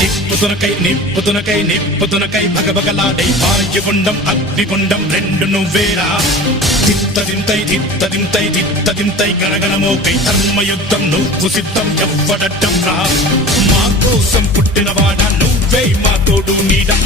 నిప్పుతునకై భగభగలాడే వాయుగుండం అగ్నిగుండం రెండు నువ్వేరా తిత్తదింతై గణగణమోకై ధర్మయుద్ధం నువ్వు సిద్ధం ఎవ్వడట్టం రా మా కోసం పుట్టినవాడా నువ్వే మా తోడు నీడా